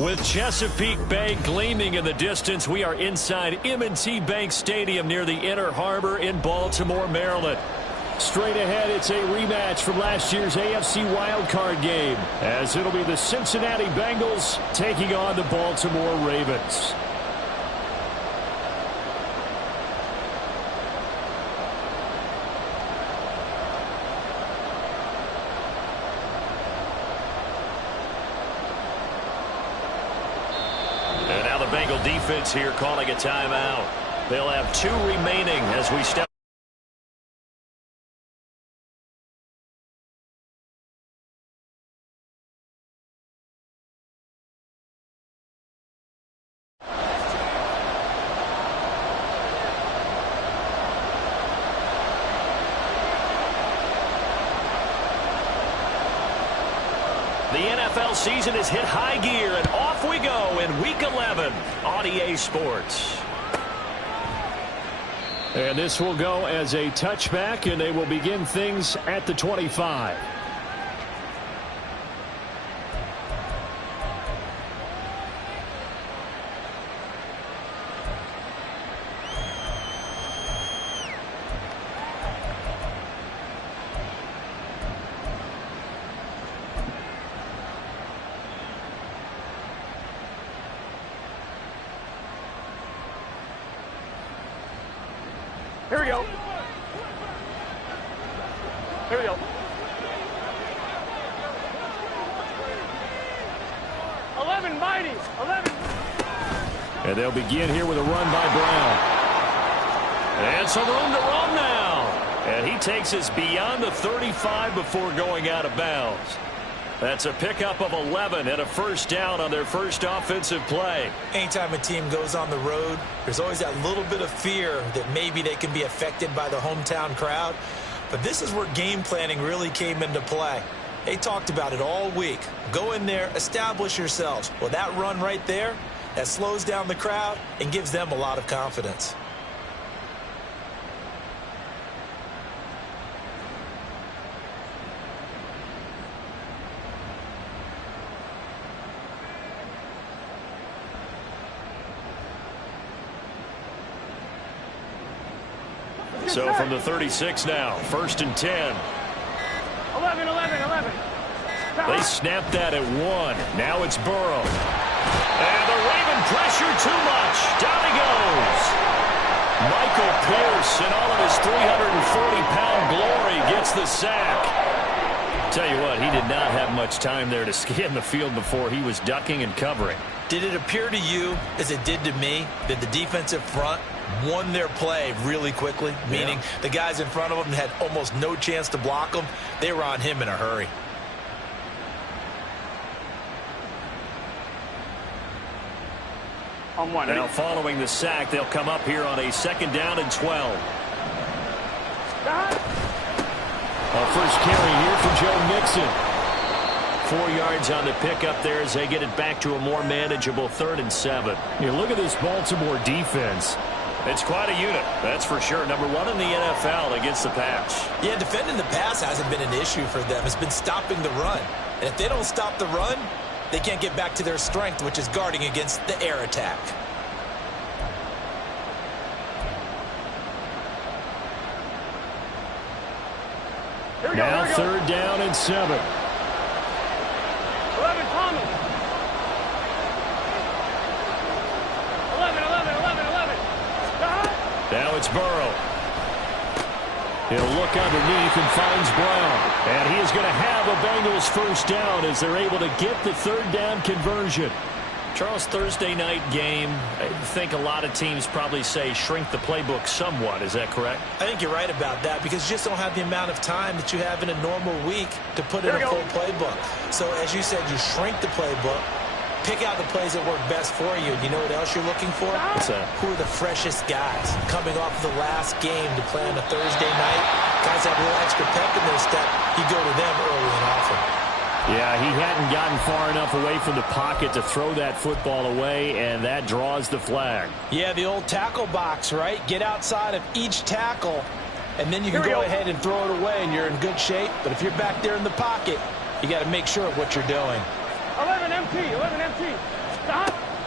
With Chesapeake Bay gleaming in the distance, we are inside M&T Bank Stadium near the Inner Harbor in Baltimore, Maryland. Straight ahead, it's a rematch from last year's AFC wildcard game, as it'll be the Cincinnati Bengals taking on the Baltimore Ravens. And now the Bengal defense here calling a timeout. They'll have 2 remaining as we step. The NFL season has hit high gear, and off we go in Week 11 on EA Sports. And this will go as a touchback, and they will begin things at the 25. Here we go. Here we go. 11, mighty. 11. And they'll begin here with a run by Brown. And some room to run now. And he takes us beyond the 35 before going out of bounds. That's a pickup of 11 and a first down on their first offensive play. Anytime a team goes on the road, there's always that little bit of fear that maybe they can be affected by the hometown crowd. But this is where game planning really came into play. They talked about it all week. Go in there, establish yourselves. Well, that run right there, that slows down the crowd and gives them a lot of confidence. So from the 36 now, 1st and 10. 11, 11, 11. They snapped that at 1. Now it's Burrow. And the Raven pressure too much. Down he goes. Michael Pierce, in all of his 340-pound glory, gets the sack. Tell you what, he did not have much time there to scan the field before he was ducking and covering. Did it appear to you, as it did to me, that the defensive front won their play really quickly? Meaning the guys in front of them had almost no chance to block them. They were on him in a hurry. On one. Now following the sack, they'll come up here on a 2nd down and 12. First carry here for Joe Mixon. 4 yards on the pickup there as they get it back to a more manageable 3rd and 7. You look at this Baltimore defense. It's quite a unit, that's for sure. Number 1 in the NFL against the pass. Yeah, defending the pass hasn't been an issue for them. It's been stopping the run. And if they don't stop the run, they can't get back to their strength, which is guarding against the air attack. Now 3rd down and 7. 11, Thomas. 11, 11, 11, 11. Now it's Burrow. He'll look underneath and finds Brown. And he is going to have a Bengals first down as they're able to get the 3rd down conversion. Charles, Thursday night game, I think a lot of teams probably say shrink the playbook somewhat. Is that correct? I think you're right about that because you just don't have the amount of time that you have in a normal week to put in a full playbook. So as you said, you shrink the playbook, pick out the plays that work best for you. You know what else you're looking for? What's that? Who are the freshest guys coming off the last game to play on a Thursday night? Guys have a little extra pep in their step. You go to them early and often. Yeah, he hadn't gotten far enough away from the pocket to throw that football away, and that draws the flag. Yeah, the old tackle box, right? Get outside of each tackle, and then you can go ahead and throw it away, and you're in good shape. But if you're back there in the pocket, you got to make sure of what you're doing. 11 MT, 11 MT.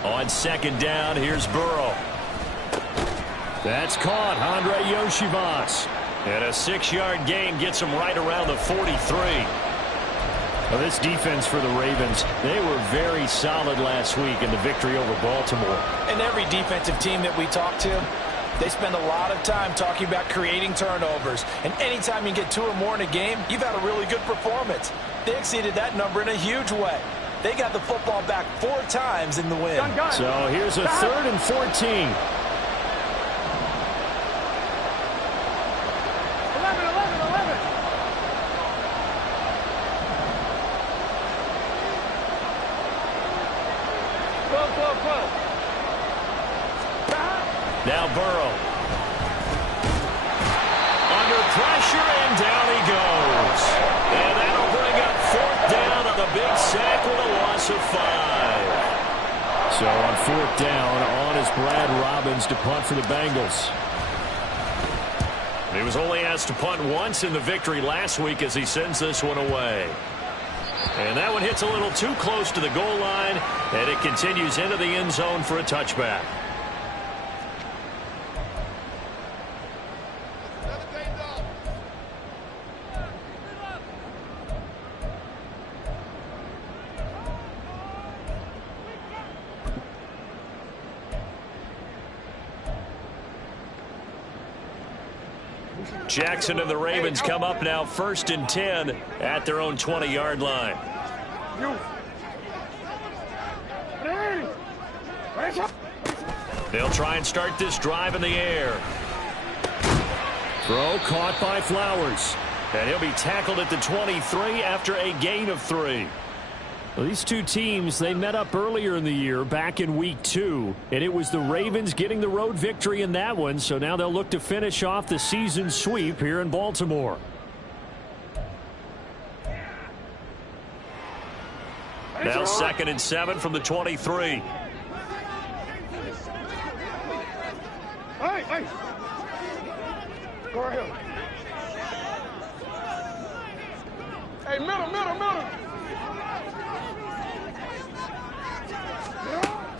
On second down, here's Burrow. That's caught. Andre Yoshivas. And a 6-yard gain gets him right around the 43. Well, this defense for the Ravens, they were very solid last week in the victory over Baltimore. And every defensive team that we talk to, they spend a lot of time talking about creating turnovers. And anytime you get 2 or more in a game, you've had a really good performance. They exceeded that number in a huge way. They got the football back 4 times in the win. So here's a 3rd and 14. 11. Now Burrow. Under pressure, and down he goes. And that'll bring up 4th down on the big sack with a loss of 5. So on 4th down, on is Brad Robbins to punt for the Bengals. He was only asked to punt once in the victory last week as he sends this one away. And that one hits a little too close to the goal line, and it continues into the end zone for a touchback. Jackson and the Ravens come up now 1st and 10 at their own 20-yard line. They'll try and start this drive in the air. Throw caught by Flowers. And he'll be tackled at the 23 after a gain of 3. Well, these two teams, they met up earlier in the year back in week 2, and it was the Ravens getting the road victory in that one, so now they'll look to finish off the season sweep here in Baltimore. Now 2nd and 7 from the 23. Hey. Go ahead. Hey, middle.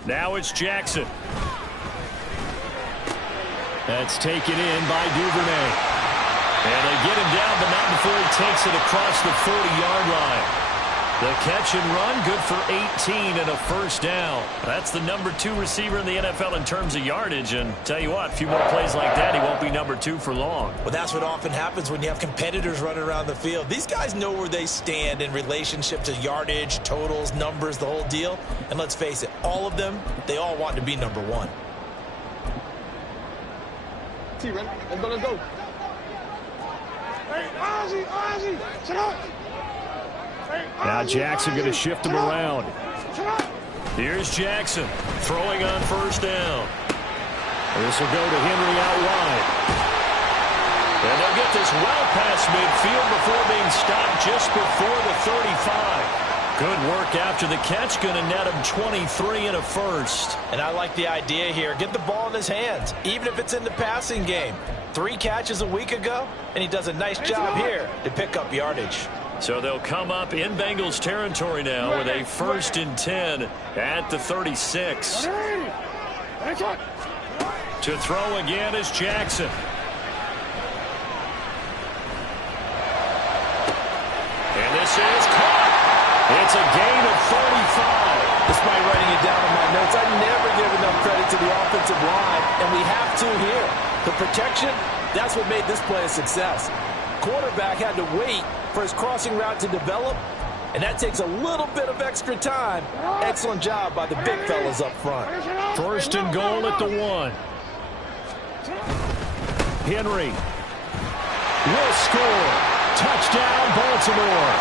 Now it's Jackson. That's taken in by Duvernay. And they get him down, but not before he takes it across the 40-yard line. The catch and run, good for 18 and a 1st down. That's the number 2 receiver in the NFL in terms of yardage. And tell you what, a few more plays like that, he won't be number 2 for long. Well, that's what often happens when you have competitors running around the field. These guys know where they stand in relationship to yardage, totals, numbers, the whole deal. And let's face it, all of them, they all want to be number 1. T-Ren, let's go. Hey, Ozzy, sit up. Now Jackson going to shift him around. Here's Jackson throwing on 1st down. This will go to Henry out wide. And they'll get this well past midfield before being stopped just before the 35. Good work after the catch. Going to net him 23 and a 1st. And I like the idea here. Get the ball in his hands, even if it's in the passing game. 3 catches a week ago, and he does a nice job here to pick up yardage. So they'll come up in Bengals territory now with a 1st and 10 at the 36. To throw again is Jackson. And this is caught. It's a gain of 35. Despite writing it down in my notes, I never give enough credit to the offensive line, and we have to here. The protection, that's what made this play a success. Quarterback had to wait for his crossing route to develop, and that takes a little bit of extra time. Excellent job by the big fellas up front. 1st and goal at the 1. Henry will score. Touchdown, Baltimore.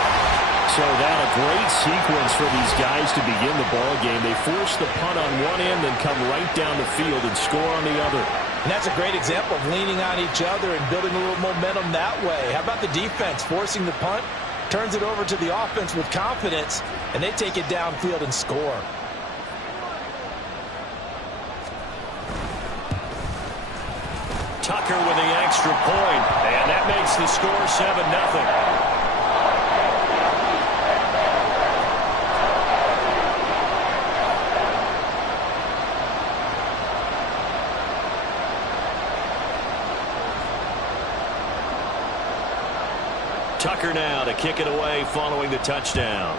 So that a great sequence for these guys to begin the ball game. They force the punt on one end, then come right down the field and score on the other. And that's a great example of leaning on each other and building a little momentum that way. How about the defense forcing the punt, turns it over to the offense with confidence, and they take it downfield and score. Tucker with the extra point, and that makes the score 7-0. Tucker now to kick it away following the touchdown.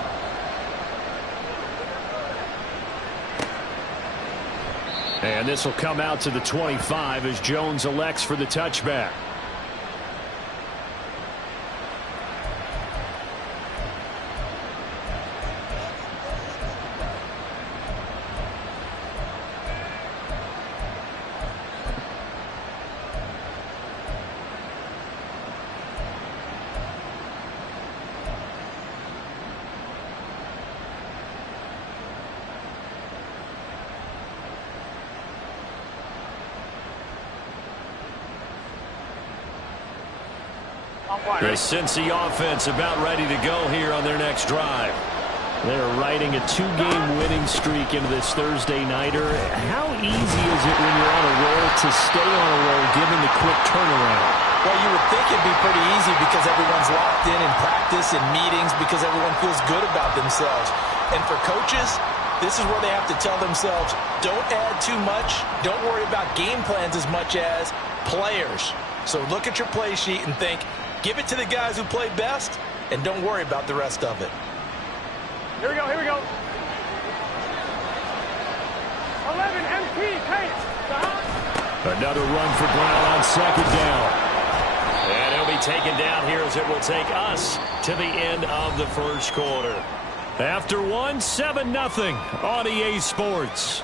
And this will come out to the 25 as Jones elects for the touchback. The Cincy offense about ready to go here on their next drive. They're riding a 2-game winning streak into this Thursday nighter. How easy is it when you're on a roll to stay on a roll given the quick turnaround? Well, you would think it'd be pretty easy because everyone's locked in practice and meetings because everyone feels good about themselves. And for coaches, this is where they have to tell themselves, don't add too much. Don't worry about game plans as much as players. So look at your play sheet and think, give it to the guys who play best, and don't worry about the rest of it. Here we go, here we go. 11, MT, Kate. Another run for Brown on second down. And he'll be taken down here as it will take us to the end of the first quarter. After 7-0 on EA Sports.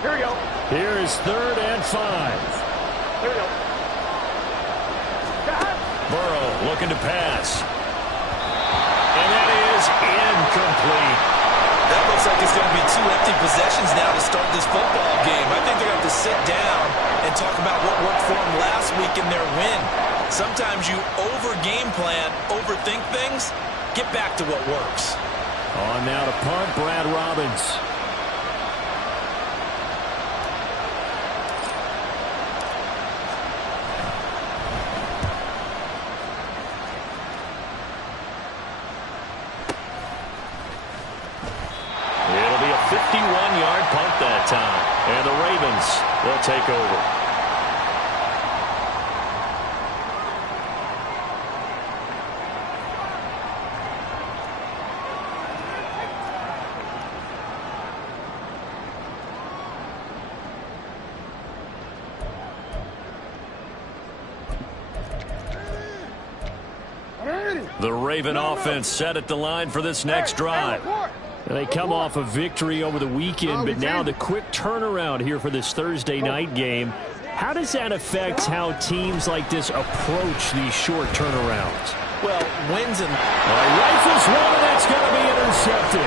Here we go. Here is 3rd and 5. Here we go. Burrow looking to pass. And that is incomplete. That looks like it's going to be 2 empty possessions now to start this football game. I think they're going to have to sit down and talk about what worked for them last week in their win. Sometimes you over-game plan, overthink things. Get back to what works. On now to punt, Brad Robbins. It'll be a 51-yard punt that time. And the Ravens will take over. The Raven offense set at the line for this next drive. They come off a victory over the weekend, but now the quick turnaround here for this Thursday night game. How does that affect how teams like this approach these short turnarounds? Well, wins and... Rifles one, and that's going to be intercepted.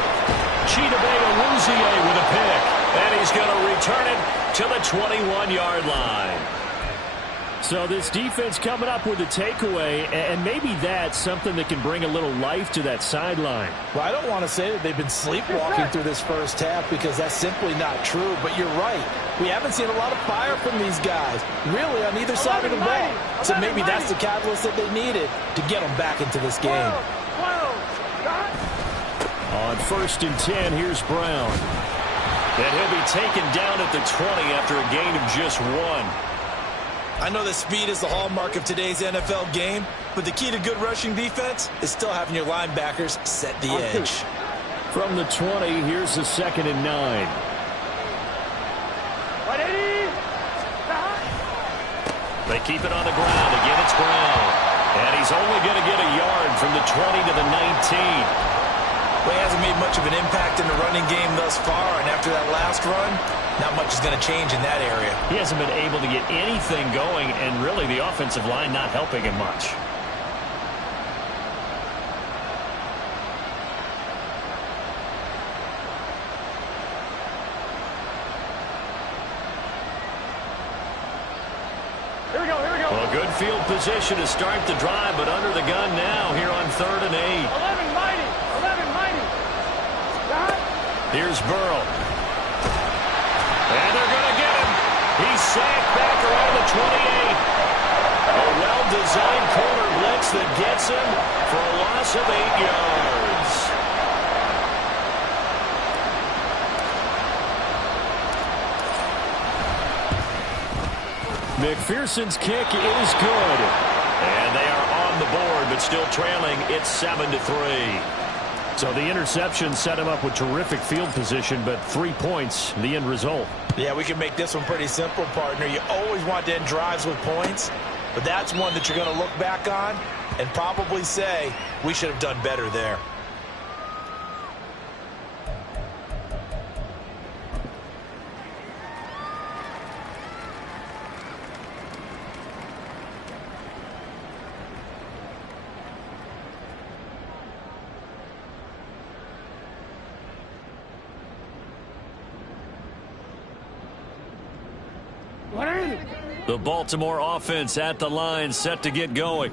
Chidobe Awuzie with a pick, and he's going to return it to the 21-yard line. So this defense coming up with a takeaway, and maybe that's something that can bring a little life to that sideline. Well, I don't want to say that they've been sleepwalking through this first half because that's simply not true, but you're right. We haven't seen a lot of fire from these guys, really, on either side of the ball. So maybe that's the catalyst that they needed to get them back into this game. On 1st and 10, here's Brown. And he'll be taken down at the 20 after a gain of just 1. I know that speed is the hallmark of today's NFL game, but the key to good rushing defense is still having your linebackers set the edge. From the 20, here's the 2nd and 9. They keep it on the ground. Again, it's Brown. And he's only going to get a yard from the 20 to the 19. Well, he hasn't made much of an impact in the running game thus far, and after that last run, not much is going to change in that area. He hasn't been able to get anything going, and really the offensive line not helping him much. Here we go, here we go. Well, good field position to start the drive, but under the gun now here on 3rd and 8. 11 mighty, 11 mighty. Here's Burrow. And they're going to get him. He's sacked back around the 28. A well-designed corner blitz that gets him for a loss of 8 yards. McPherson's kick is good. And they are on the board, but still trailing. It's 7-3. So the interception set him up with terrific field position, but 3 points, the end result. Yeah, we can make this one pretty simple, partner. You always want to end drives with points, but that's one that you're going to look back on and probably say, we should have done better there. The Baltimore offense at the line, set to get going.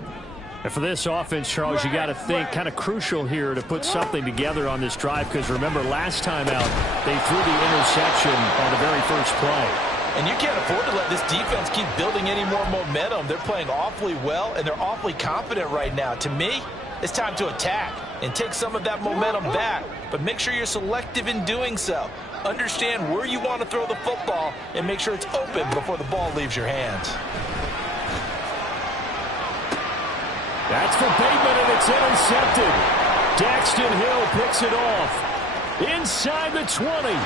And for this offense, Charles, you got to think kind of crucial here to put something together on this drive, because remember, last time out, they threw the interception on the very first play. And you can't afford to let this defense keep building any more momentum. They're playing awfully well, and they're awfully confident right now. To me, it's time to attack and take some of that momentum back, but make sure you're selective in doing so. Understand where you want to throw the football and make sure it's open before the ball leaves your hands. That's for Bateman, and it's intercepted. Daxton Hill picks it off. Inside the 20. And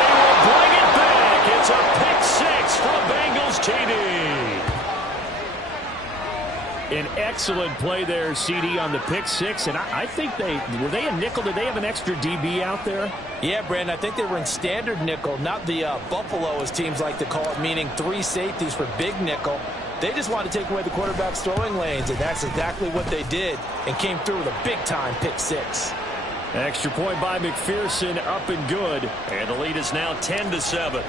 he will bring it back. It's a pick-6 for the Bengals TD. An excellent play there, CD, on the pick-6. And I think were they a nickel? Did they have an extra DB out there? Yeah, Brandon, I think they were in standard nickel, not the Buffalo, as teams like to call it, meaning 3 safeties for big nickel. They just wanted to take away the quarterback's throwing lanes, and that's exactly what they did, and came through with a big-time pick-6. Extra point by McPherson, up and good. And the lead is now 10-7.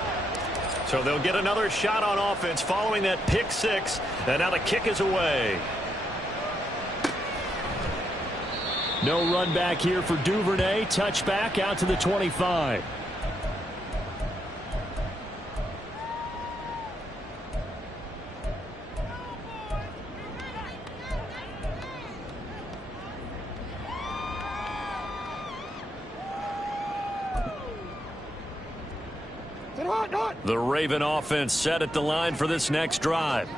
So they'll get another shot on offense following that pick-6, and now the kick is away. No run back here for Duvernay. Touchback out to the 25. The Raven offense set at the line for this next drive.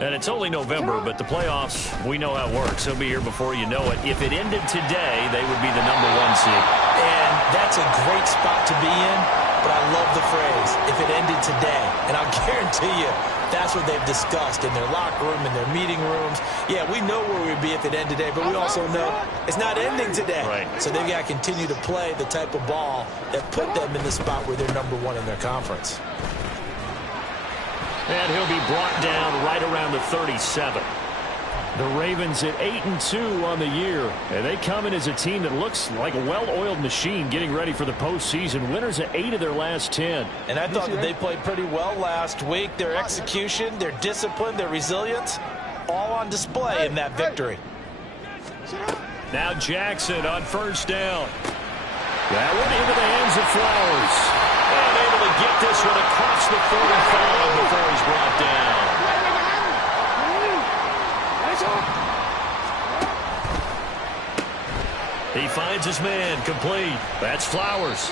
And it's only November, but the playoffs, we know how it works. They'll be here before you know it. If it ended today, they would be the #1 seed. And that's a great spot to be in, but I love the phrase, if it ended today. And I'll guarantee you, that's what they've discussed in their locker room, in their meeting rooms. Yeah, we know where we'd be if it ended today, but we also know it's not ending today. Right. So they've got to continue to play the type of ball that put them in the spot where they're #1 in their conference. And he'll be brought down right around the 37. The Ravens at 8-2 on the year. And they come in as a team that looks like a well-oiled machine getting ready for the postseason. Winners at 8 of their last 10. And I thought that they played pretty well last week. Their execution, their discipline, their resilience, all on display in that victory. Now Jackson on first down. That one into the hands of Flowers. And able to get this one across the 45 before he's brought down. He finds his man, complete. That's Flowers.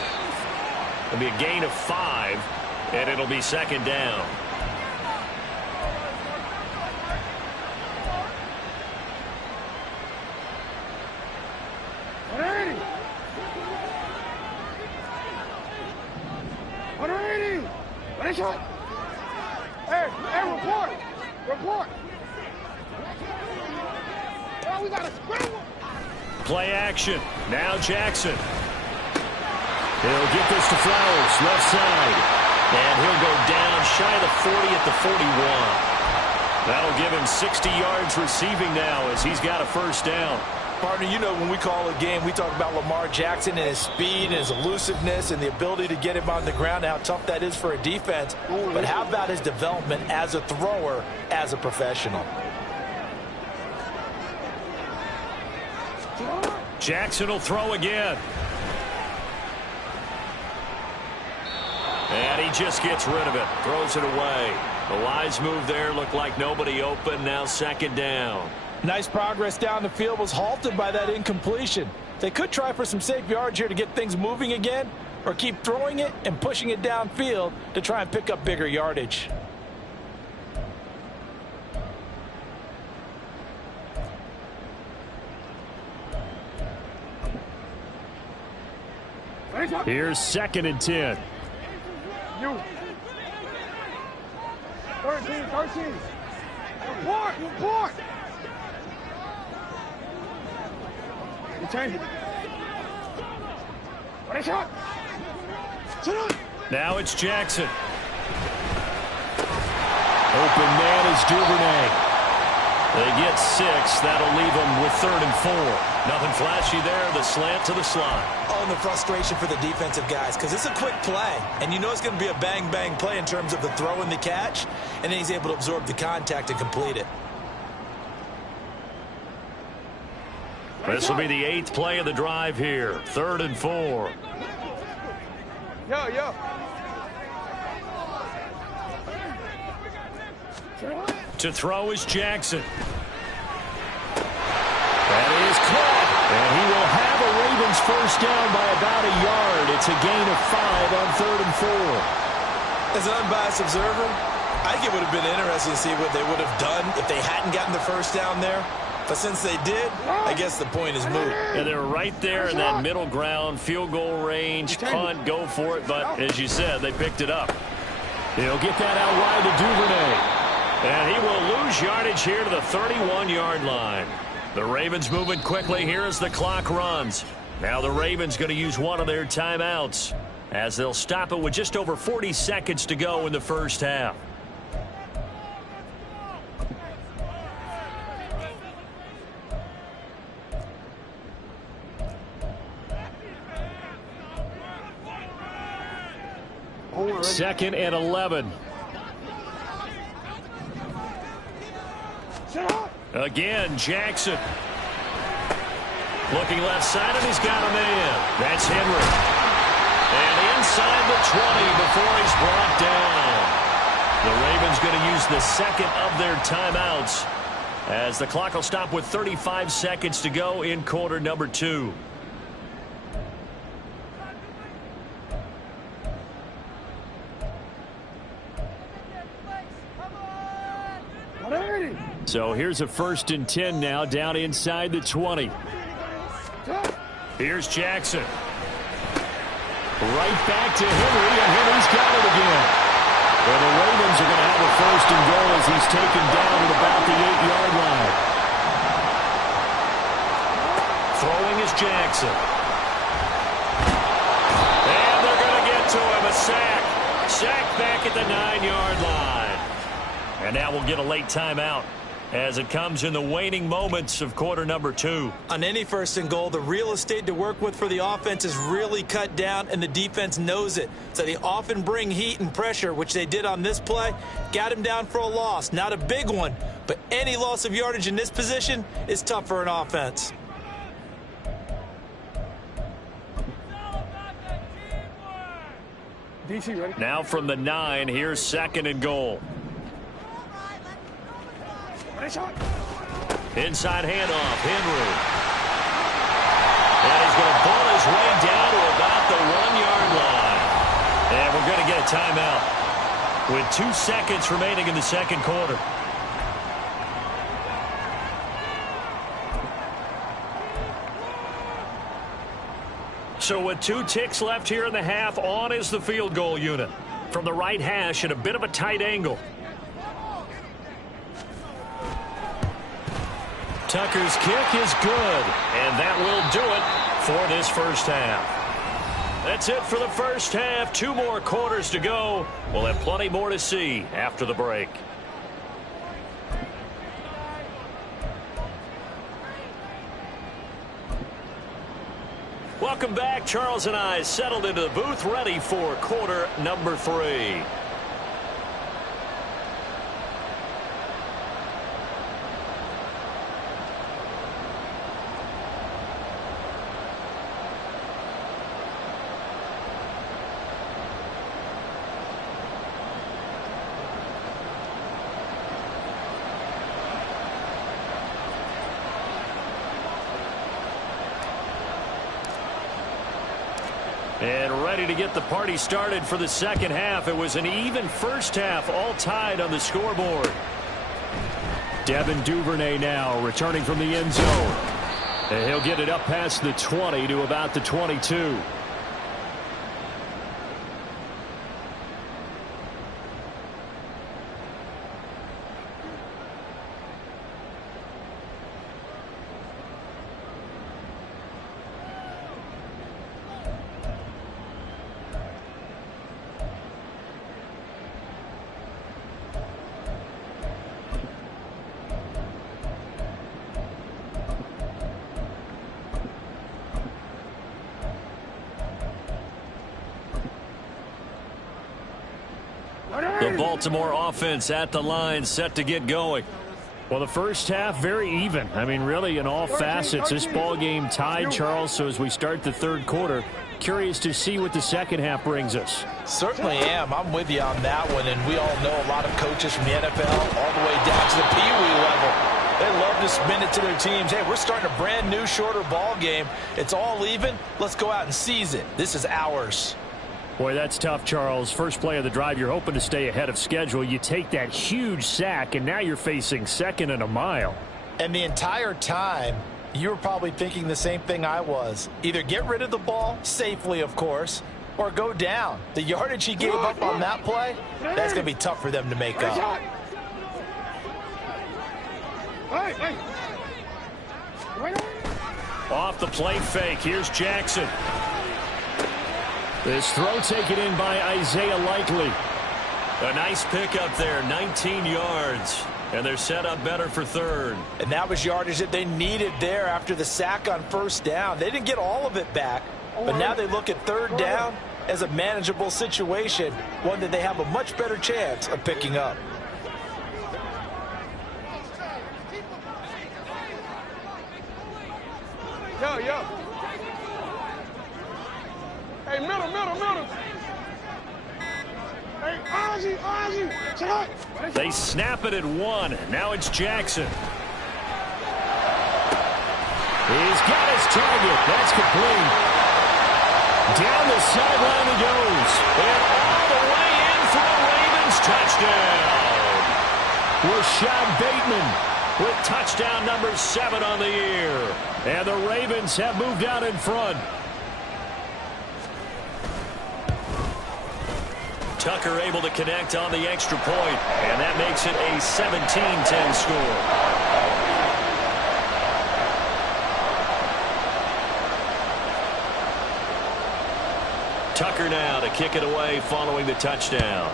It'll be a gain of 5, and it'll be second down. Hey, report! Report! Oh, we got a scramble! Play action. Now Jackson. He'll get this to Flowers, left side. And he'll go down shy of the 40 at the 41. That'll give him 60 yards receiving now as he's got a first down. Partner, you know when we call a game, we talk about Lamar Jackson and his speed and his elusiveness and the ability to get him on the ground, how tough that is for a defense. But how about his development as a thrower, as a professional? Jackson will throw again. And he just gets rid of it. Throws it away. The wise move there. Looked like nobody open. Now second down. Nice progress down the field was halted by that incompletion. They could try for some safe yards here to get things moving again, or keep throwing it and pushing it downfield to try and pick up bigger yardage. Here's 2nd and 10. You. 13. Report. You change it. Ready, shot. Now it's Jackson. Open man is Duvernay. They get 6. That'll leave them with 3rd and 4. Nothing flashy there. The slant to the slot. Oh, and the frustration for the defensive guys, because it's a quick play, and you know it's going to be a bang-bang play in terms of the throw and the catch, and then he's able to absorb the contact and complete it. This will be the 8th play of the drive here. 3rd and 4. Yo. To throw is Jackson. That is caught. And he will have a Ravens first down by about a yard. It's a gain of 5 on 3rd and 4. As an unbiased observer, I think it would have been interesting to see what they would have done if they hadn't gotten the first down there. But since they did, I guess the point is moot. And they're right there in that middle ground, field goal range, punt, go for it. But as you said, they picked it up. He'll get that out wide to Duvernay. And he will lose yardage here to the 31-yard line. The Ravens moving quickly here as the clock runs. Now the Ravens going to use one of their timeouts as they'll stop it with just over 40 seconds to go in the first half. Second and 11. Again, Jackson. Looking left side, and he's got a man. That's Henry. And inside the 20 before he's brought down. The Ravens going to use the second of their timeouts as the clock will stop with 35 seconds to go in quarter number 2. So here's a 1st and 10 now down inside the 20. Here's Jackson. Right back to Henry, and Henry's got it again. Well, the Ravens are going to have a 1st and goal as he's taken down at about the 8-yard line. Throwing is Jackson. And they're going to get to him. A sack. Sack back at the 9-yard line. And now we'll get a late timeout as it comes in the waning moments of quarter number 2. On any 1st and goal, the real estate to work with for the offense is really cut down, and the defense knows it. So they often bring heat and pressure, which they did on this play. Got him down for a loss. Not a big one, but any loss of yardage in this position is tough for an offense. DC, ready? Now from the 9, here's 2nd and goal. Inside handoff, Henry. And he's going to ball his way down to about the 1-yard line. And we're going to get a timeout with 2 seconds remaining in the second quarter. So with 2 ticks left here in the half, on is the field goal unit. From the right hash at a bit of a tight angle. Tucker's kick is good, and that will do it for this first half. That's it for the first half. 2 more quarters to go. We'll have plenty more to see after the break. Welcome back. Charles and I settled into the booth, ready for quarter number 3. And ready to get the party started for the second half. It was an even first half, all tied on the scoreboard. Devin Duvernay now returning from the end zone. And he'll get it up past the 20 to about the 22. The Baltimore offense at the line, set to get going. Well, the first half, very even. I mean, really, in all facets, this ball game tied, Charles. So as we start the third quarter, curious to see what the second half brings us. Certainly am. I'm with you on that one. And we all know a lot of coaches from the NFL all the way down to the Pee Wee level. They love to spin it to their teams. Hey, we're starting a brand new, shorter ball game. It's all even. Let's go out and seize it. This is ours. Boy, that's tough, Charles. First play of the drive, you're hoping to stay ahead of schedule. You take that huge sack, and now you're facing second and a mile. And the entire time, you were probably thinking the same thing I was. Either get rid of the ball, safely, of course, or go down. The yardage he gave up on that play, that's going to be tough for them to make up. Off the play fake, here's Jackson. This throw taken in by Isaiah Likely. A nice pickup there, 19 yards. And they're set up better for third. And that was yardage that they needed there after the sack on first down. They didn't get all of it back, but now they look at third down as a manageable situation, one that they have a much better chance of picking up. Yo. Hey, middle. Hey, Ozzy, check. They snap it at 1. Now it's Jackson. He's got his target. That's complete. Down the sideline he goes. And all the way in for a Ravens touchdown. Rashad Bateman with touchdown number 7 on the year. And the Ravens have moved out in front. Tucker able to connect on the extra point, and that makes it a 17-10 score. Tucker now to kick it away following the touchdown.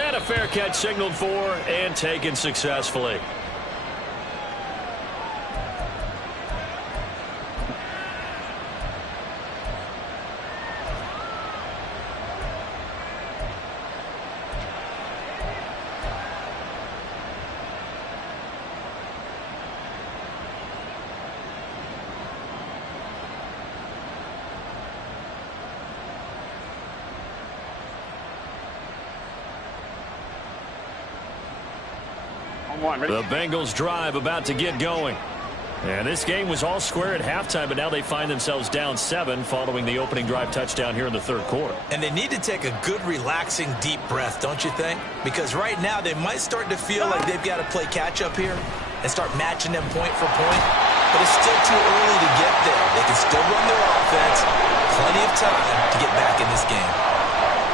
And a fair catch signaled for and taken successfully. The Bengals drive about to get going. And this game was all square at halftime, but now they find themselves down 7 following the opening drive touchdown here in the third quarter. And they need to take a good, relaxing, deep breath, don't you think? Because right now they might start to feel like they've got to play catch-up here and start matching them point for point. But it's still too early to get there. They can still run their offense. Plenty of time to get back in this game.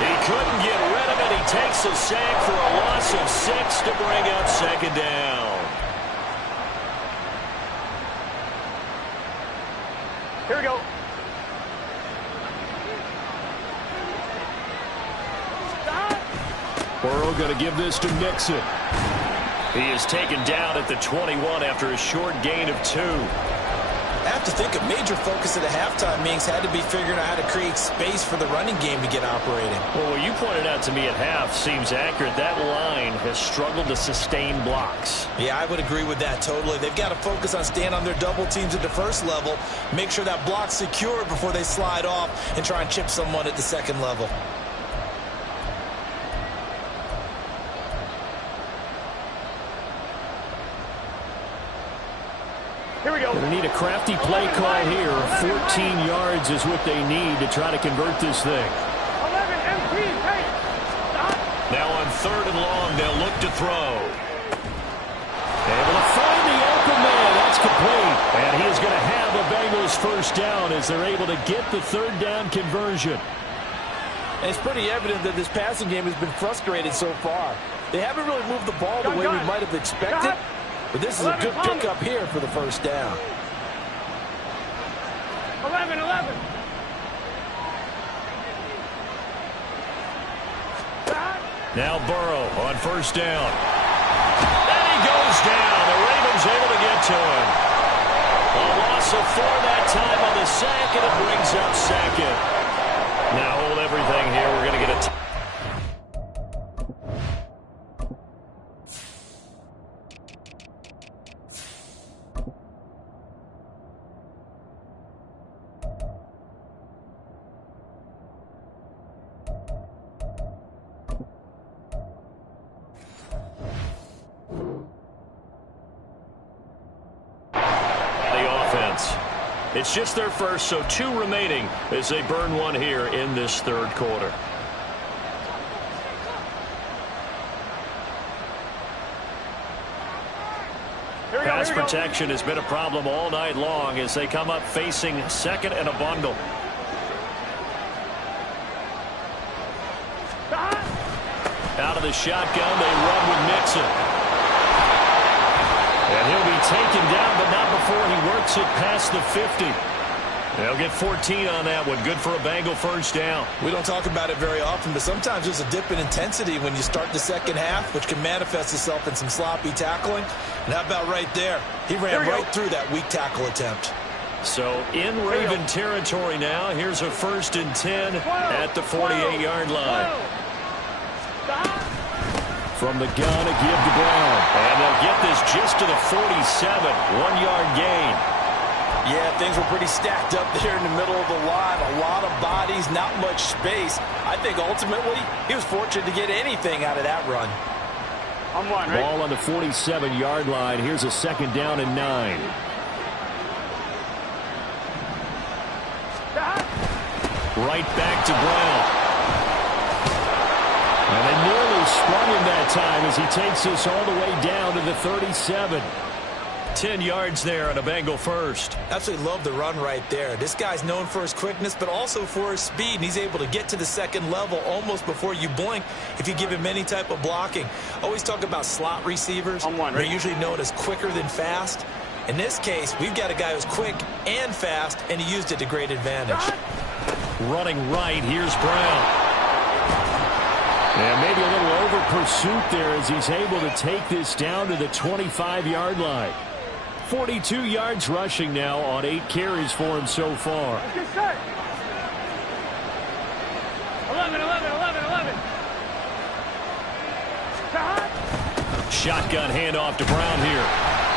He couldn't get rid of it. He takes a sack for a loss of 6 to bring up second down. Here we go. Burrow going to give this to Nixon. He is taken down at the 21 after a short gain of 2. I have to think a major focus of the halftime meetings had to be figuring out how to create space for the running game to get operating. Well, what you pointed out to me at half seems accurate. That line has struggled to sustain blocks. Yeah, I would agree with that totally. They've got to focus on staying on their double teams at the first level, make sure that block's secure before they slide off and try and chip someone at the second level. Here we go. Going to need a crafty play call here. 14 yards is what they need to try to convert this thing. 11 MP. Hey. Stop. Now on 3rd and long, they'll look to throw. Able to find the open man. That's complete. And he is going to have a Bengals first down as they're able to get the 3rd down conversion. And it's pretty evident that this passing game has been frustrated so far. They haven't really moved the ball the way we might have expected. But this is a good pickup here for the first down. 11. Now Burrow on 1st down. And he goes down. The Ravens able to get to him. A loss of 4 that time on the sack, and it brings up 2nd. Now hold everything here. We're going to get a It's just their first, so 2 remaining as they burn 1 here in this 3rd quarter. Pass protection has been a problem all night long as they come up facing 2nd and a bundle. Out of the shotgun, they run with Mixon. And he'll be taken down, but not before he works it past the 50. They'll get 14 on that one. Good for a Bengal first down. We don't talk about it very often, but sometimes there's a dip in intensity when you start the second half, which can manifest itself in some sloppy tackling. And how about right there? He ran right through that weak tackle attempt. So in Raven territory now. Here's a 1st and 10 at the 48-yard line. From the gun, a give to Brown. And they'll get this just to the 47. 1-yard gain. Yeah, things were pretty stacked up there in the middle of the line. A lot of bodies, not much space. I think ultimately he was fortunate to get anything out of that run. I'm one, right? Ball on the 47-yard line. Here's a 2nd down and 9. Right back to Brown. And they nearly sprung him that time as he takes this all the way down to the 37. 10 yards there on a Bengal first. Absolutely love the run right there. This guy's known for his quickness, but also for his speed. And he's able to get to the 2nd level almost before you blink if you give him any type of blocking. Always talk about slot receivers. They're usually known as quicker than fast. In this case, we've got a guy who's quick and fast, and he used it to great advantage. Running right, here's Brown. And maybe a little over pursuit there as he's able to take this down to the 25-yard line. 42 yards rushing now on 8 carries for him so far. 11. Shotgun handoff to Brown here.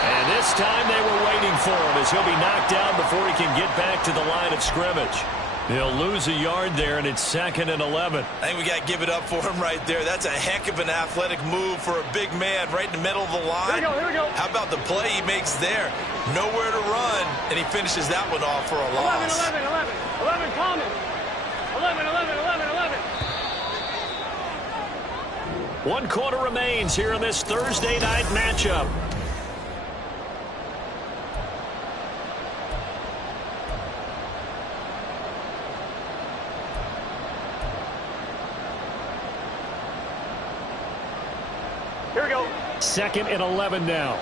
And this time they were waiting for him as he'll be knocked down before he can get back to the line of scrimmage. He'll lose a yard there, and it's 2nd and 11. I think we got to give it up for him right there. That's a heck of an athletic move for a big man right in the middle of the line. Here we go. How about the play he makes there? Nowhere to run, and he finishes that one off for a loss. 11 common. 11. 1 quarter remains here in this Thursday night matchup. Here we go. 2nd and 11 now.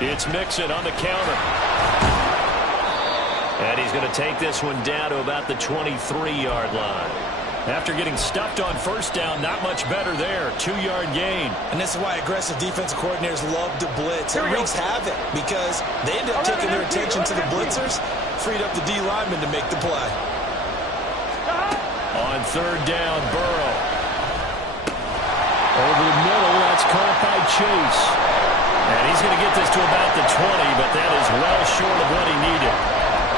It's Mixon on the counter. And he's going to take this one down to about the 23-yard line. After getting stuffed on 1st down, not much better there. 2-yard gain. And this is why aggressive defensive coordinators love to blitz. It wreaks havoc because they end up taking their attention to the blitzers, freed up the D lineman to make the play. On 3rd down, Burrow. Over the middle, that's caught by Chase. And he's going to get this to about the 20, but that is well short of what he needed.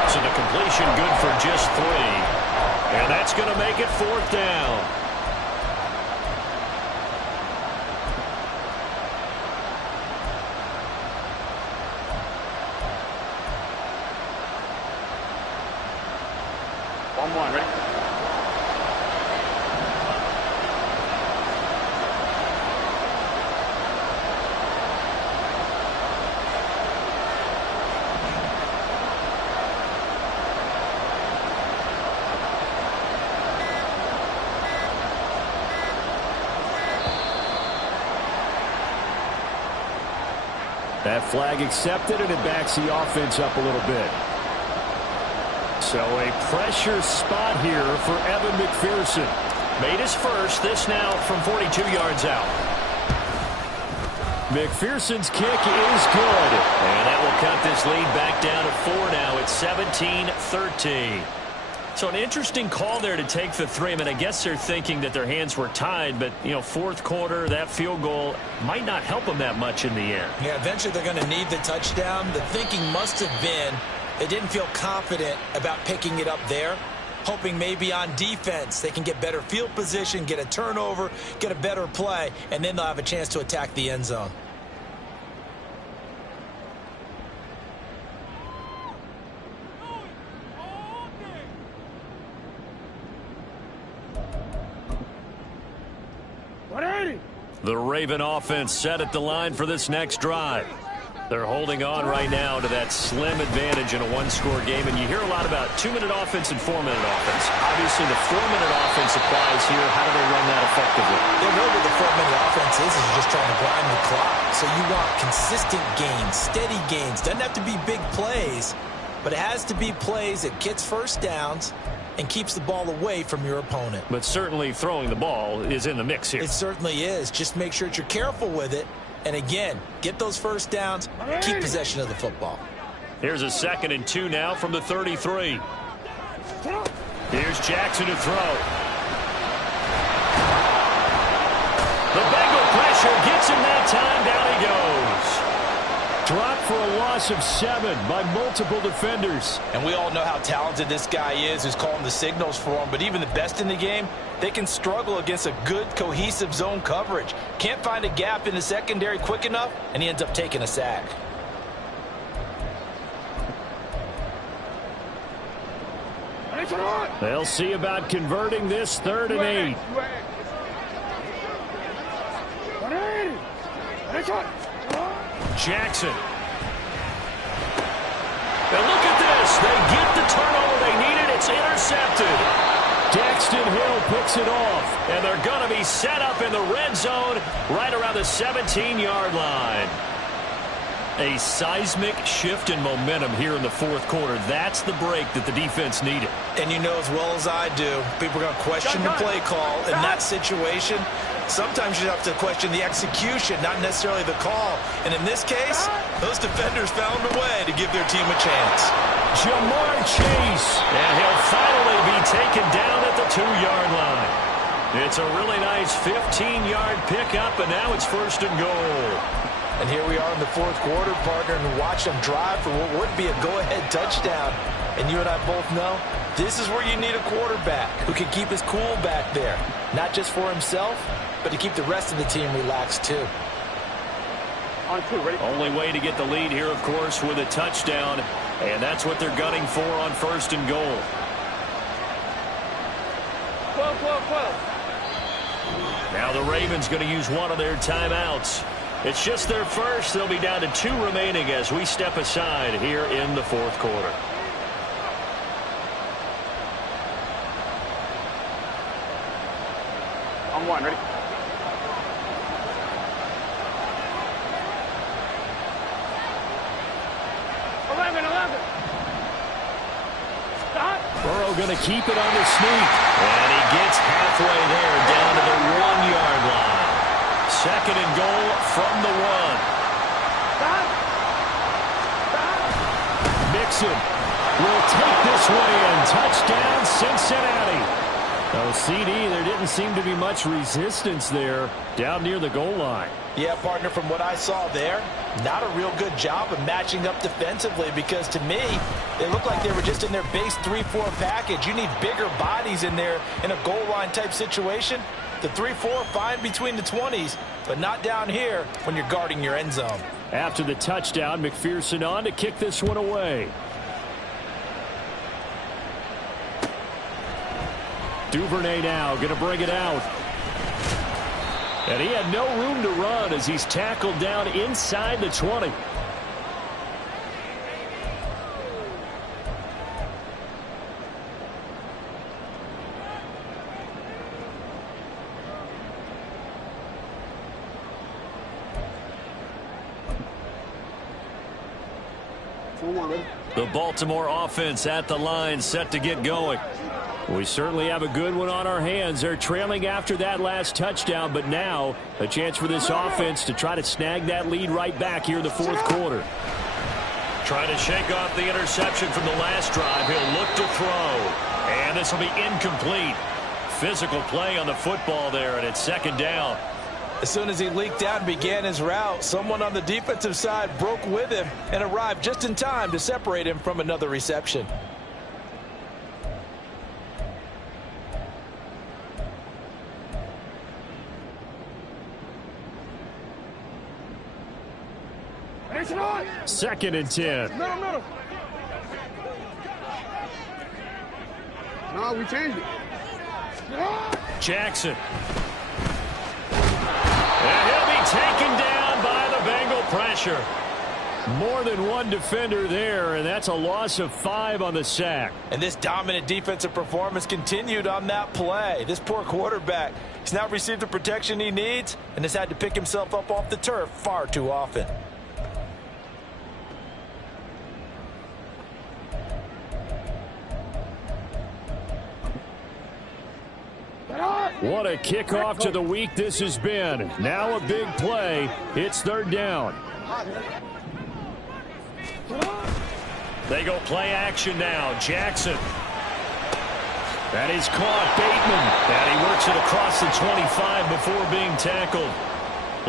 So the completion good for just 3. And that's going to make it 4th down. One, ready? That flag accepted, and it backs the offense up a little bit. So a pressure spot here for Evan McPherson. Made his first. This now from 42 yards out. McPherson's kick is good. And that will cut this lead back down to 4 now. It's 17-13. So an interesting call there to take the 3. I mean, I guess they're thinking that their hands were tied, but, you know, 4th quarter, that field goal might not help them that much in the air. Yeah, eventually they're going to need the touchdown. The thinking must have been they didn't feel confident about picking it up there, hoping maybe on defense they can get better field position, get a turnover, get a better play, and then they'll have a chance to attack the end zone. The Raven offense set at the line for this next drive. They're holding on right now to that slim advantage in a 1-score game, and you hear a lot about 2-minute offense and 4-minute offense. Obviously, the 4-minute offense applies here. How do they run that effectively? Yeah, really the 4-minute offense is just trying to grind the clock. So you want consistent gains, steady gains. Doesn't have to be big plays, but it has to be plays that gets first downs and keeps the ball away from your opponent. But certainly throwing the ball is in the mix here. It certainly is. Just make sure that you're careful with it. And again, get those first downs, keep possession of the football. Here's a 2nd and 2 now from the 33. Here's Jackson to throw. The Bengal pressure gets him that time. Down he goes. Dropped for a loss of 7 by multiple defenders. And we all know how talented this guy is who's calling the signals for him. But even the best in the game, they can struggle against a good, cohesive zone coverage. Can't find a gap in the secondary quick enough, and he ends up taking a sack. They'll see about converting this 3rd and 8. Jackson. And look at this. They get the turnover they needed. It's intercepted. Daxton Hill picks it off. And they're going to be set up in the red zone right around the 17-yard line. A seismic shift in momentum here in the 4th quarter. That's the break that the defense needed. And you know as well as I do, people are going to question the play call in that situation. Sometimes you have to question the execution, not necessarily the call. And in this case, those defenders found a way to give their team a chance. Jamar Chase. And he'll finally be taken down at the 2-yard line. It's a really nice 15-yard pickup, and now it's 1st and goal. And here we are in the 4th quarter, partner, and watch them drive for what would be a go-ahead touchdown. And you and I both know this is where you need a quarterback who can keep his cool back there. Not just for himself, but to keep the rest of the team relaxed too. On 2, ready? Only way to get the lead here, of course, with a touchdown. And that's what they're gunning for on 1st and goal. 12, 12, 12. Now the Ravens going to use one of their timeouts. It's just their first. They'll be down to 2 remaining as we step aside here in the 4th quarter. On 1, ready? Burrow going to keep it on the sneak. And he gets halfway there down to the 1-yard line. 2nd and goal from the 1. Mixon will take this one in. Touchdown, Cincinnati. Oh, CD, there didn't seem to be much resistance there down near the goal line. Yeah, partner, from what I saw there, not a real good job of matching up defensively, because to me, they looked like they were just in their base 3-4 package. You need bigger bodies in there in a goal line type situation. The 3-4, fine between the 20s, but not down here when you're guarding your end zone. After the touchdown, McPherson on to kick this one away. Duvernay now going to bring it out. And he had no room to run as he's tackled down inside the 20. The Baltimore offense at the line, set to get going. We certainly have a good one on our hands. They're trailing after that last touchdown, but now a chance for this offense to try to snag that lead right back here in the fourth quarter. Trying to shake off the interception from the last drive. He'll look to throw. And this will be incomplete. Physical play on the football there, and it's second down. As soon as he leaked out and began his route, someone on the defensive side broke with him and arrived just in time to separate him from another reception. Second and 10. Middle. No, we changed it. Jackson. And he'll be taken down by the Bengal pressure. More than one defender there, and that's a loss of 5 on the sack. And this dominant defensive performance continued on that play. This poor quarterback, he's now received the protection he needs and has had to pick himself up off the turf far too often. What a kickoff to the week this has been. Now a big play. It's third down. They go play action now. Jackson. That is caught. Bateman. And he works it across the 25 before being tackled.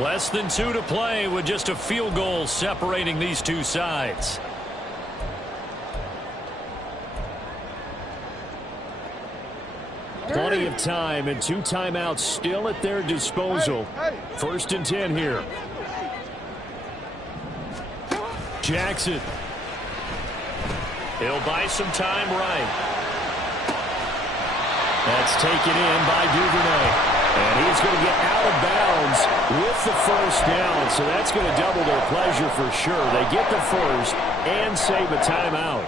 Less than 2 to play with just a field goal separating these two sides. Plenty of time and 2 timeouts still at their disposal. First and 10 here. Jackson. He'll buy some time right. That's taken in by Duvernay. And he's going to get out of bounds with the first down. So that's going to double their pleasure for sure. They get the first and save a timeout.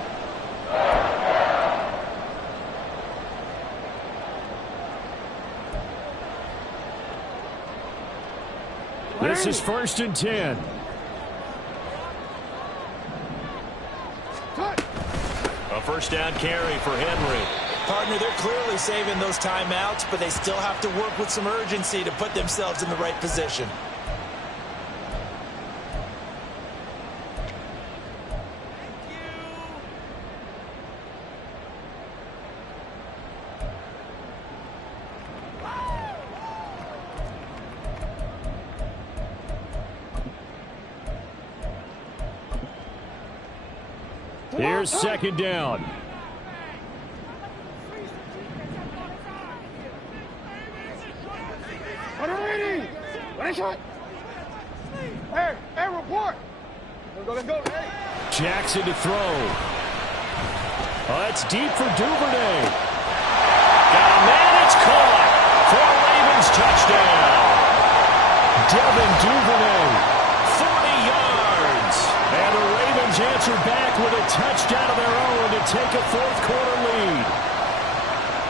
This is first and 10. A first down carry for Henry. Partner, they're clearly saving those timeouts, but they still have to work with some urgency to put themselves in the right position. Here's second down. Hey, report. Let's go. Hey. Jackson to throw. It's deep for Duvernay. Got a man, it's caught for a Ravens touchdown. Devin Duvernay. 40 yards. And the Ravens answer back with a touchdown of their own to take a fourth quarter lead.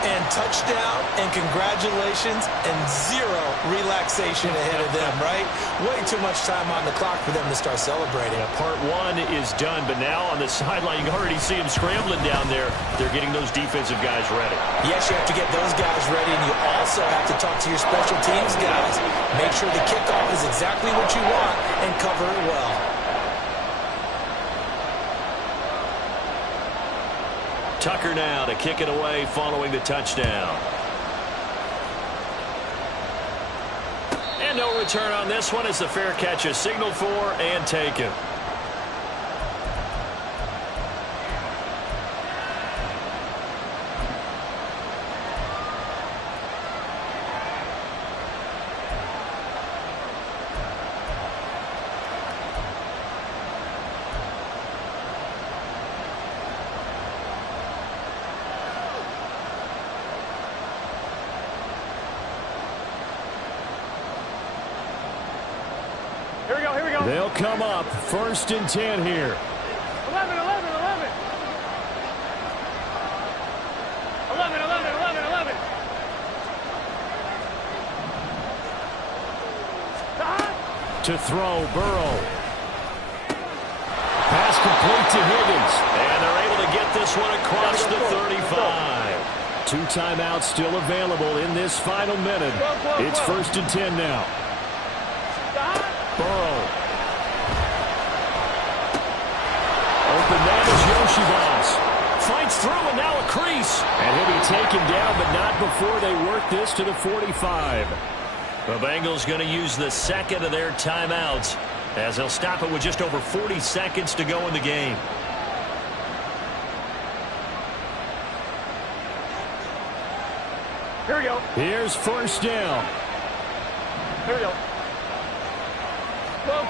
And touchdown and congratulations and 0 relaxation ahead of them, right? Way too much time on the clock for them to start celebrating. Yeah, part 1 is done, but now on the sideline, you can already see them scrambling down there. They're getting those defensive guys ready. Yes, you have to get those guys ready, and you also have to talk to your special teams guys. Make sure the kickoff is exactly what you want and cover it well. Tucker now to kick it away following the touchdown. And no return on this one as the fair catch is signaled for and taken. Here we go. They'll come up 1st and 10 here. 11. 11. To throw, Burrow. Pass complete to Higgins. And they're able to get this one across the 35. 2 timeouts still available in this final minute. It's 1st and 10 now. Burrow. Open man is Yoshibas. Fights through and now a crease. And he'll be taken down, but not before they work this to the 45. The Bengals going to use the second of their timeouts as they'll stop it with just over 40 seconds to go in the game. Here we go. Here's 1st down. Here we go. 12.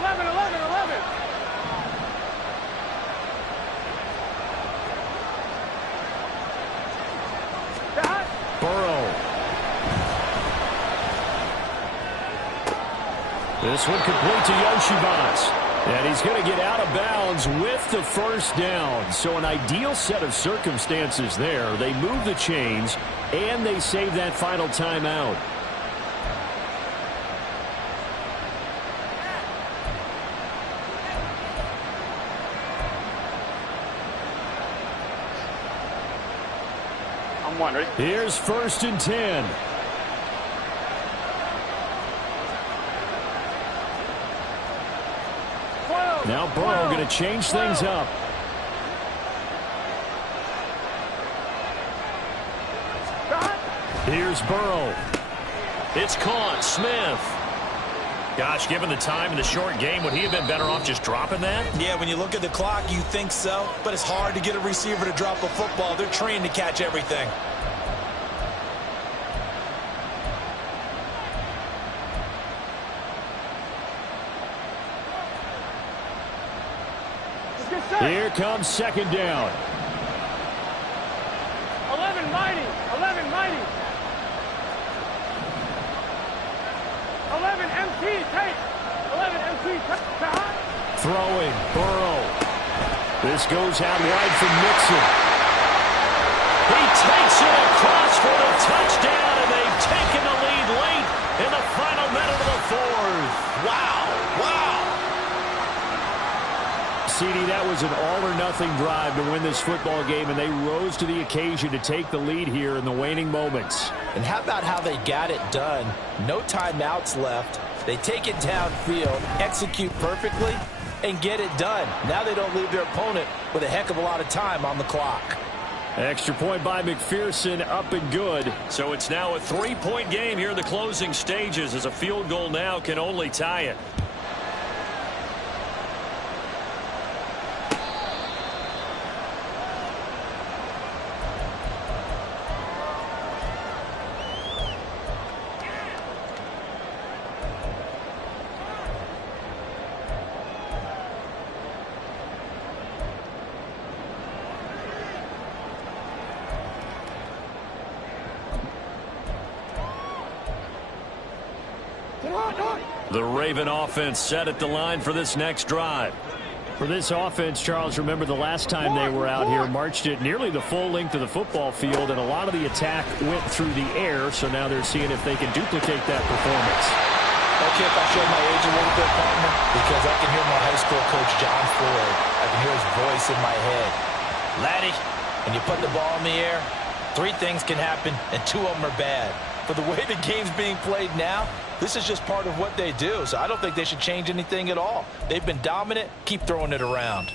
11. Burrow. This one complete to Yoshibas. And he's going to get out of bounds with the 1st down. So an ideal set of circumstances there. They move the chains, and they save that final timeout. I'm one, ready? Here's 1st and 10. Now Burrow going to change things up. Here's Burrow. It's caught. Smith. Gosh, given the time in the short game, would he have been better off just dropping that? Yeah, when you look at the clock, you think so. But it's hard to get a receiver to drop a football. They're trained to catch everything. Here comes 2nd down. 11 mighty. 11 MT take. 11 MT take. Throwing. Burrow. This goes out wide for Mixon. He takes it across for the touchdown, and they've taken the lead late in the final minute of the 4th. Wow. CD, that was an all-or-nothing drive to win this football game, and they rose to the occasion to take the lead here in the waning moments. And how about how they got it done? No timeouts left. They take it downfield, execute perfectly, and get it done. Now they don't leave their opponent with a heck of a lot of time on the clock. Extra point by McPherson, up and good. So it's now a 3-point game here in the closing stages, as a field goal now can only tie it. The Raven offense set at the line for this next drive. For this offense, Charles, remember the last time they were out here, marched it nearly the full length of the football field, and a lot of the attack went through the air, so now they're seeing if they can duplicate that performance. Okay, if I show my age a little bit, partner, because I can hear my high school coach, John Ford. I can hear his voice in my head. Laddie, when you put the ball in the air, 3 things can happen, and 2 of them are bad. For the way the game's being played now, this is just part of what they do, so I don't think they should change anything at all. They've been dominant. Keep throwing it around.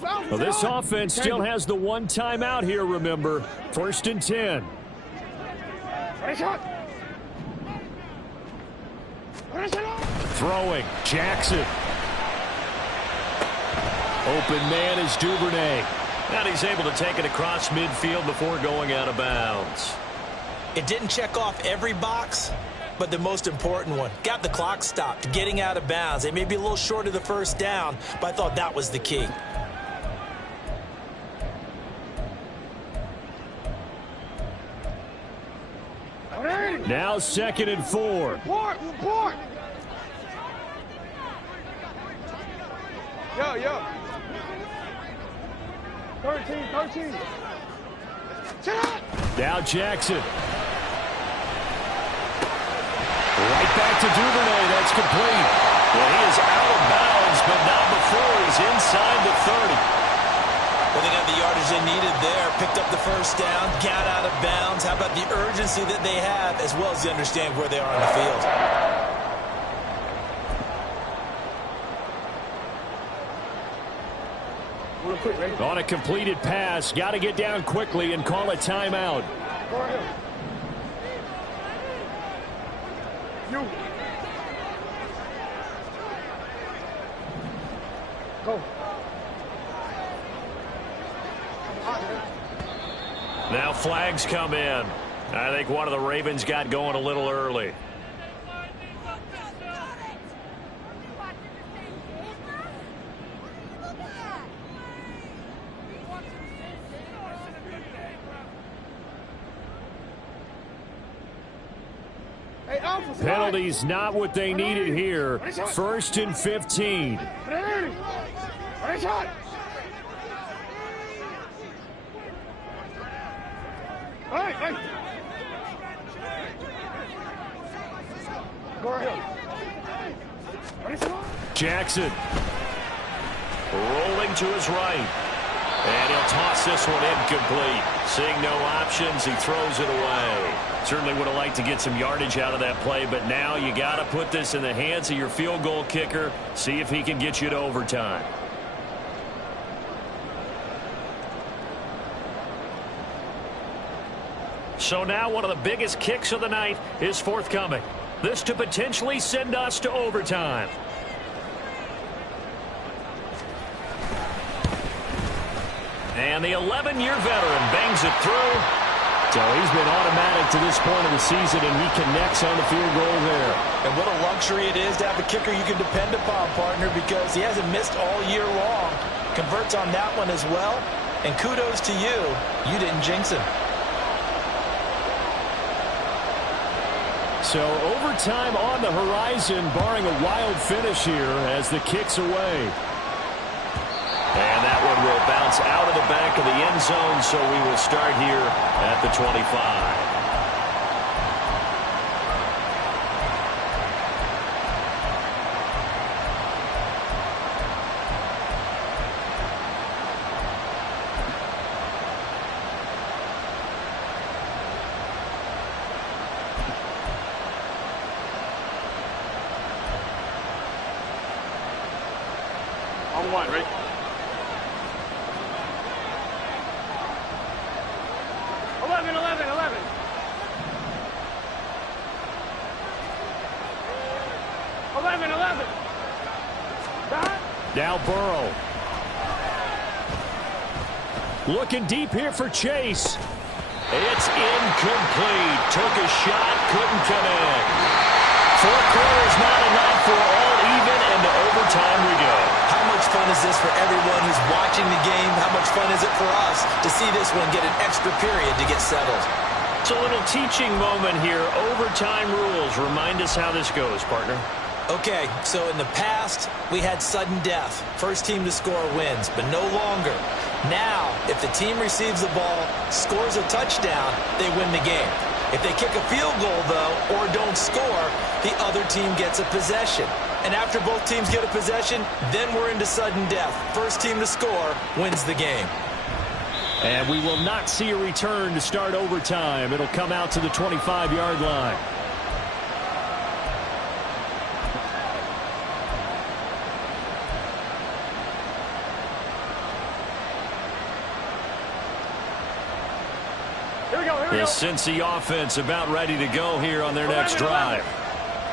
Well, this offense still has the one timeout here, remember. 1st and 10. Throwing. Jackson. Open man is Duvernay. And he's able to take it across midfield before going out of bounds. It didn't check off every box, but the most important one. Got the clock stopped, getting out of bounds. They may be a little short of the first down, but I thought that was the key. Now 2nd and 4. Report! Yo. 13. Now Jackson. Right back to Duvernay. That's complete. Well, he is out of bounds, but not before he's inside the 30. Well, they got the yardage they needed there. Picked up the first down, got out of bounds. How about the urgency that they have, as well as the understanding where they are on the field? On a completed pass, got to get down quickly and call a timeout. Go. Now flags come in. I think one of the Ravens got going a little early. Penalties not what they needed here. 1st and 15. Jackson. Rolling to his right. And he'll toss this one incomplete. Seeing no options, he throws it away. Certainly would have liked to get some yardage out of that play, but now you got to put this in the hands of your field goal kicker. See if he can get you to overtime. So now one of the biggest kicks of the night is forthcoming. This to potentially send us to overtime. And the 11-year veteran bangs it through. So he's been automatic to this point of the season, and he connects on the field goal there. And what a luxury it is to have a kicker you can depend upon, partner, because he hasn't missed all year long. Converts on that one as well. And kudos to you. You didn't jinx him. So overtime on the horizon, barring a wild finish here as the kick's away. And that one will bounce out of the back of the end zone, so we will start here at the 25. On one, right? Now Burrow. Looking deep here for Chase. It's incomplete. Took a shot, couldn't connect. 4 quarters not enough for all even, and to overtime we go. How much fun is this for everyone who's watching the game? How much fun is it for us to see this one get an extra period to get settled? It's a little teaching moment here. Overtime rules. Remind us how this goes, partner. Okay, so in the past, we had sudden death. First team to score wins, but no longer. Now, if the team receives the ball, scores a touchdown, they win the game. If they kick a field goal, though, or don't score, the other team gets a possession. And after both teams get a possession, then we're into sudden death. First team to score wins the game. And we will not see a return to start overtime. It'll come out to the 25-yard line. Here we go, here we The go. Cincy offense about ready to go here on their next drive.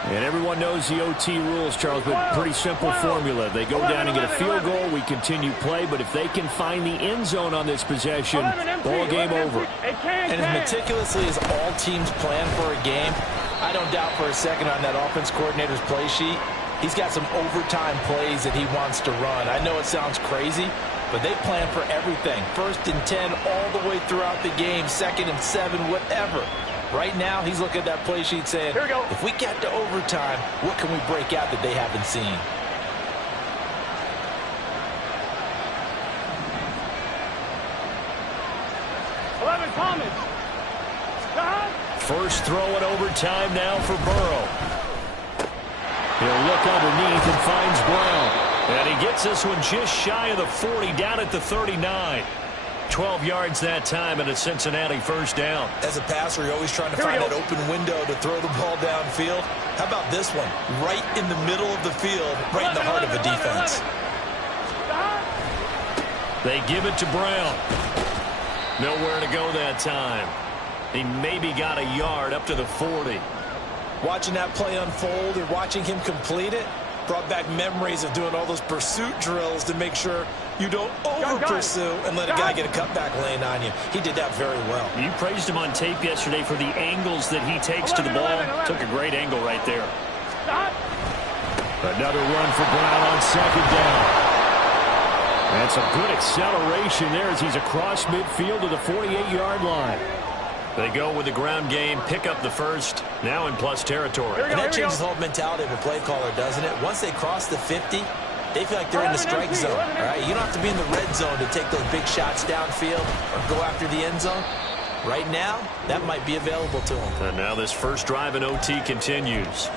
And everyone knows the OT rules, Charles, but pretty simple formula. They go down and get a field goal, we continue play, but if they can find the end zone on this possession, ball game over. And as meticulously as all teams plan for a game, I don't doubt for a second on that offense coordinator's play sheet, he's got some overtime plays that he wants to run. I know it sounds crazy, but they plan for everything. 1st and 10 all the way throughout the game, 2nd and 7, whatever. Right now, he's looking at that play sheet saying, if we get to overtime, what can we break out that they haven't seen? Thomas. First throw in overtime now for Burrow. He'll look underneath and finds Brown. And he gets this one just shy of the 40, down at the 39. 12 yards that time and a Cincinnati first down. As a passer, you're always trying to find that open window to throw the ball downfield. How about this one? Right in the middle of the field, right in the heart of a defense. They give it to Brown. Nowhere to go that time. He maybe got a yard up to the 40. Watching that play unfold and watching him complete it brought back memories of doing all those pursuit drills to make sure you don't over-pursue and let a guy get a cutback lane on you. He did that very well. You praised him on tape yesterday for the angles that he takes to the ball. Took a great angle right there. Another run for Brown on 2nd down. That's a good acceleration there as he's across midfield to the 48-yard line. They go with the ground game, pick up the first, now in plus territory. And that changes the whole mentality of a play caller, doesn't it? Once they cross the 50, they feel like they're in the strike zone. All right, you don't have to be in the red zone to take those big shots downfield or go after the end zone. Right now, that might be available to them. And now this first drive in OT continues.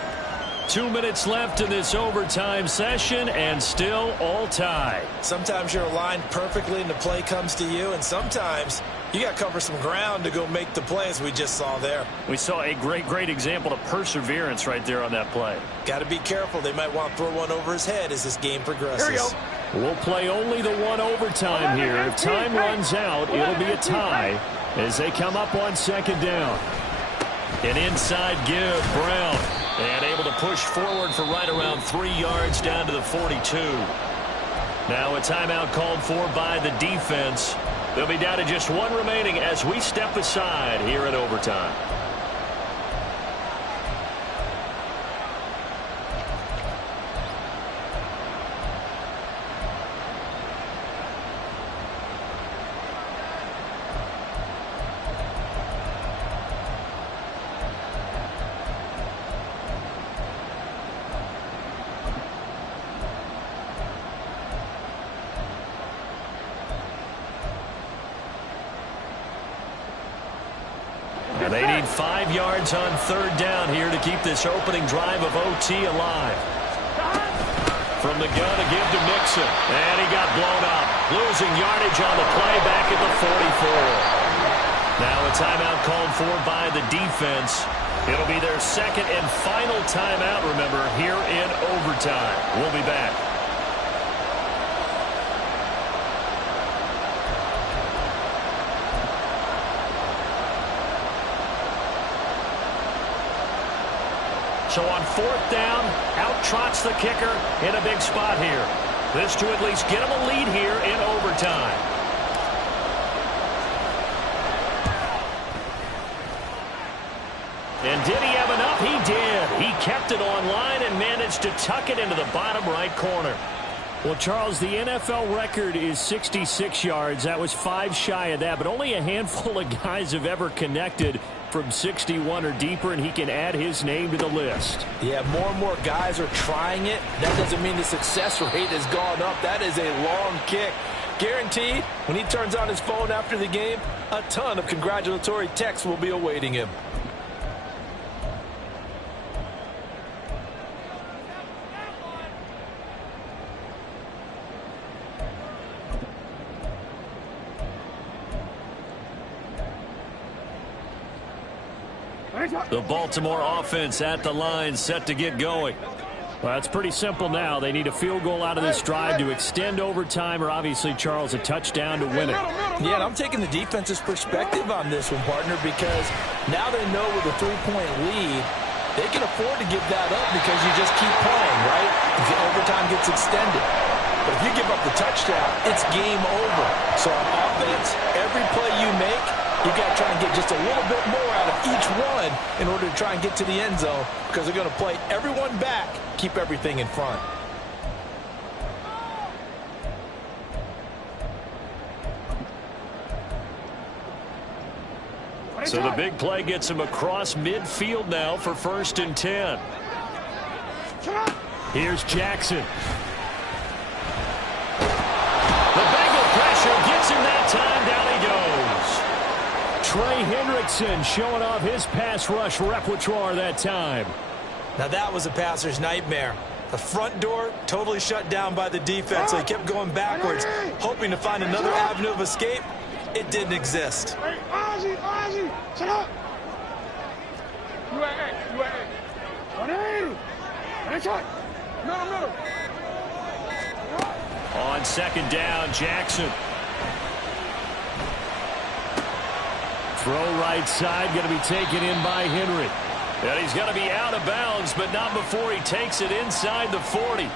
2 minutes left in this overtime session, and still all tied. Sometimes you're aligned perfectly and the play comes to you, and sometimes you got to cover some ground to go make the play, as we just saw there. We saw a great example of perseverance right there on that play. Got to be careful. They might want to throw one over his head as this game progresses. Here we go. We'll play only the one overtime here. If time runs out, it'll be a tie as they come up on 2nd down. An inside give, Brown. And able to push forward for right around 3 yards down to the 42. Now a timeout called for by the defense. They'll be down to just one remaining as we step aside here in overtime. They need 5 yards on 3rd down here to keep this opening drive of OT alive. From the gun to give to Mixon. And he got blown up. Losing yardage on the play back at the 44. Now a timeout called for by the defense. It'll be their 2nd and final timeout, remember, here in overtime. We'll be back. So on 4th down, out trots the kicker in a big spot here. This to at least get him a lead here in overtime. And did he have enough? He did. He kept it online and managed to tuck it into the bottom right corner. Well, Charles, the NFL record is 66 yards. That was 5 shy of that, but only a handful of guys have ever connected from 61 or deeper, and he can add his name to the list. Yeah, more and more guys are trying it. That doesn't mean the success rate has gone up. That is a long kick. Guaranteed, when he turns on his phone after the game, a ton of congratulatory texts will be awaiting him. The Baltimore offense at the line, set to get going. Well, it's pretty simple now. They need a field goal out of this drive to extend overtime, or obviously, Charles, a touchdown to win it. Yeah, and I'm taking the defense's perspective on this one, partner, because now they know with a 3-point lead, they can afford to give that up because you just keep playing, right? If the overtime gets extended. But if you give up the touchdown, it's game over. So on offense, every play you make, you've got to try and get just a little bit more out of each one in order to try and get to the end zone because they're going to play everyone back, keep everything in front. So the big play gets him across midfield now for 1st and 10. Here's Jackson. The Bengal pressure gets him that time. Down he goes. Trey Hendrickson showing off his pass rush repertoire that time. Now that was a passer's nightmare. The front door totally shut down by the defense. So he kept going backwards, hoping to find another avenue of escape. It didn't exist. Hey, Ozzy, shut up. UAA. 180. Nice shot. Middle. On 2nd down, Jackson. Throw right side, going to be taken in by Henry. And he's going to be out of bounds, but not before he takes it inside the 40.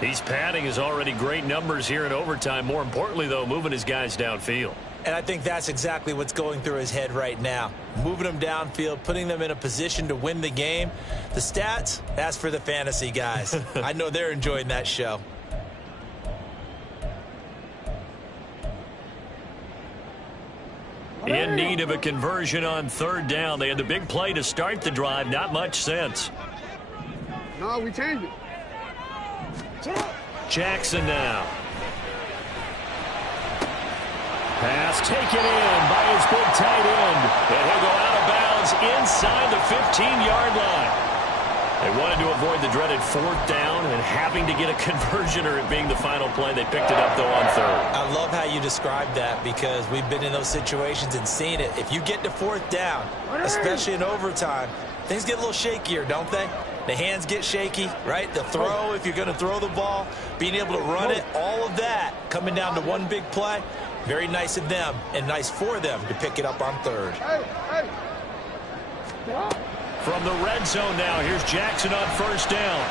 He's padding his already great numbers here in overtime. More importantly, though, moving his guys downfield. And I think that's exactly what's going through his head right now. Moving them downfield, putting them in a position to win the game. The stats, that's for the fantasy guys. I know they're enjoying that show. In need of a conversion on 3rd down. They had the big play to start the drive. Not much sense. No, we changed it. Jackson now. Pass taken in by his big tight end. And he'll go out of bounds inside the 15-yard line. They wanted to avoid the dreaded 4th down and having to get a conversion or it being the final play. They picked it up, though, on 3rd. I love how you described that because we've been in those situations and seen it. If you get to 4th down, especially in overtime, things get a little shakier, don't they? The hands get shaky, right? The throw, if you're going to throw the ball, being able to run it, all of that coming down to one big play. Very nice of them and nice for them to pick it up on 3rd. Hey. From the red zone now, here's Jackson on 1st down.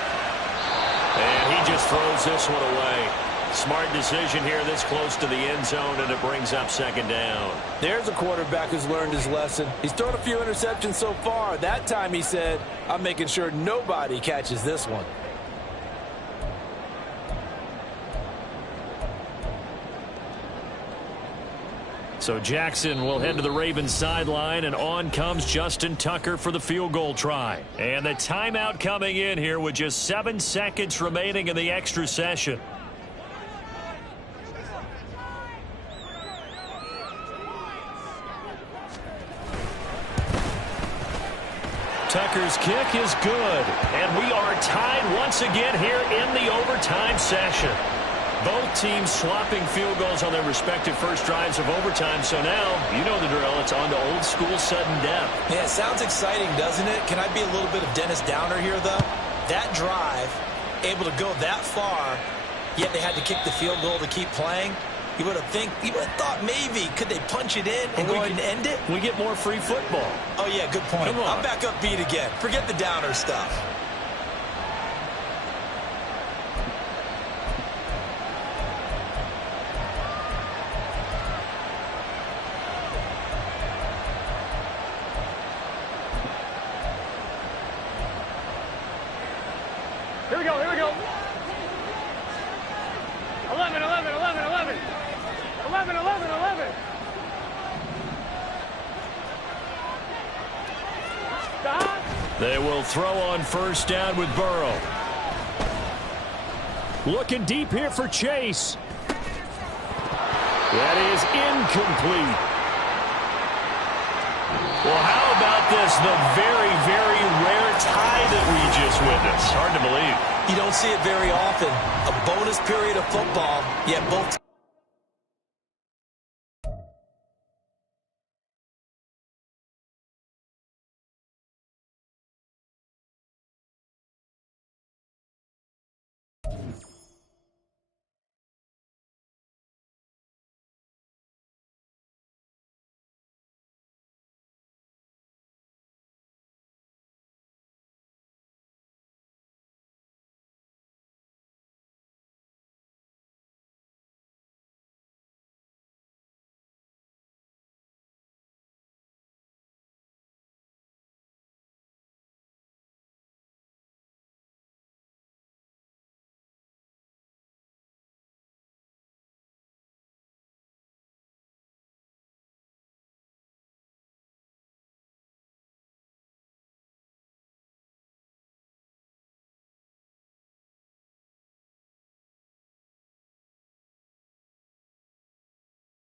And he just throws this one away. Smart decision here this close to the end zone, and it brings up 2nd down. There's a quarterback who's learned his lesson. He's thrown a few interceptions so far. That time he said, I'm making sure nobody catches this one. So Jackson will head to the Ravens sideline, and on comes Justin Tucker for the field goal try. And the timeout coming in here with just 7 seconds remaining in the extra session. Tucker's kick is good, and we are tied once again here in the overtime session. Both teams swapping field goals on their respective first drives of overtime. So now, you know the drill. It's on to old school sudden death. Yeah, it sounds exciting, doesn't it? Can I be a little bit of Dennis Downer here, though? That drive, able to go that far, yet they had to kick the field goal to keep playing. You would have thought maybe could they punch it in and go ahead and end it? We get more free football. Oh, yeah, good point. Come on. I'm back upbeat again. Forget the Downer stuff. Here we go. 11. 11. Stop. They will throw on 1st down with Burrow. Looking deep here for Chase. That is incomplete. Well, how about this? The very, very rare tie that we just witnessed. Hard to believe. You don't see it very often. A bonus period of football, yet both